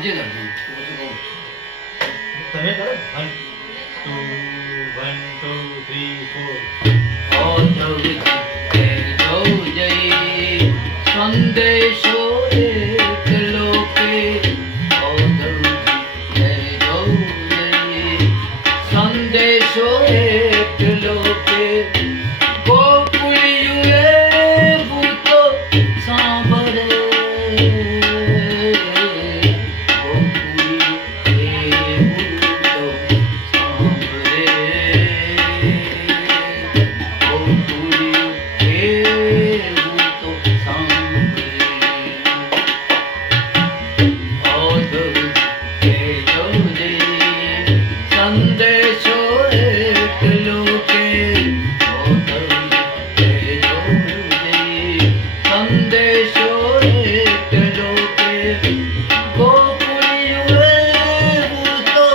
આવજે ને તું પછી કહું તમે કરો 1 2 1 2 3 4 ઓ જય જય સંદેશો એક લોકે ઓ જય સંદેશો એક લોકે ગોકુળિયું ભૂતો સાંભળે સંદેશો એક લોકે સંદેશો એક લોકે ગોકુળિયું ભૂતો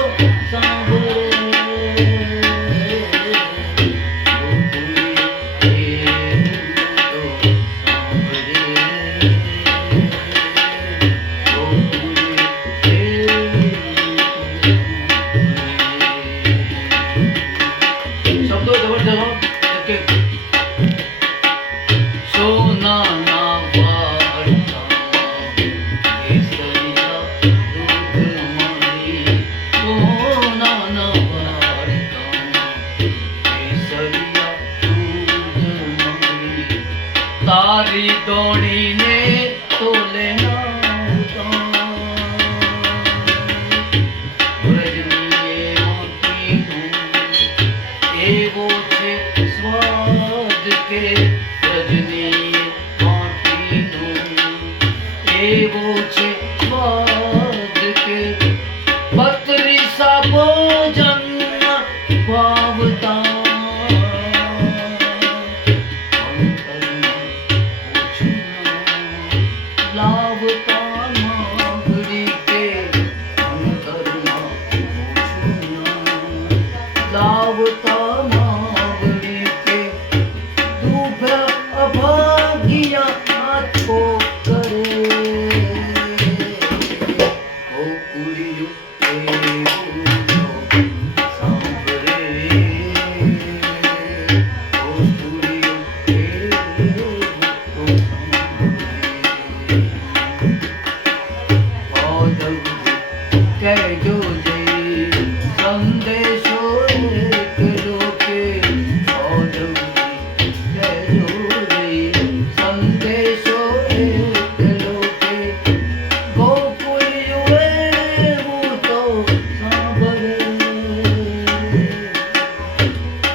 સાંભળે શબ્દો જબરજસ્ત કે સોનાના વાળા કેસરિયા દૂધમણી સોનાના વાળા કેસરિયા દૂધમણી તારી દોડીને તોલે એવો છે સ્વાદ કે રજની કાંટીનું એવો છે સ્વાદ કે બત્રીસા ભોજન ભાવતા લાવતા માંગડી કે અંતરમાં લાવતા માંગડી કે દુભ્ર અભાગ્યા આંખો કરે ઓ કુળિયું સાંભળે ઓ કુળિયું કહેજો જય સંદેશો એક લોકે કહેજો જય સંદેશો એક લોકે ગોકુળિયું ભૂતો સાંભળે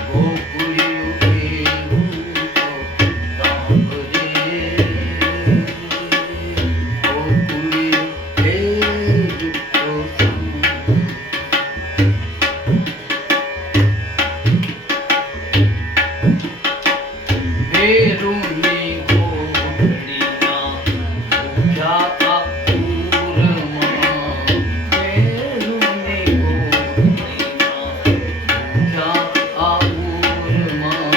ગોકુળિયું ભૂતો સાંભળે ભેરુની ગોળીના ભૂખ્યા પૂરમાં ભેરુની ગોળીના ભૂખ્યા પૂરમાં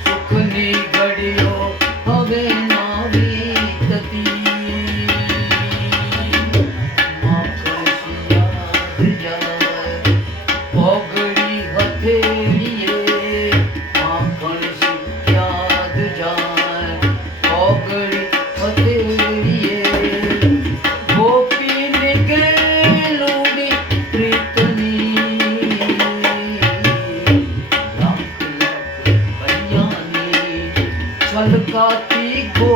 સુખની ઘડીઓ હવે નાવી તતી માખણ યાદ જાય ઓગળી હથેળીએ માખણ યાદ જાય ઓગળી હથેળીએ ગોપીને ગેલુડી પ્રીતની લાખ લાખ ભૈયાની છલકાતી ગો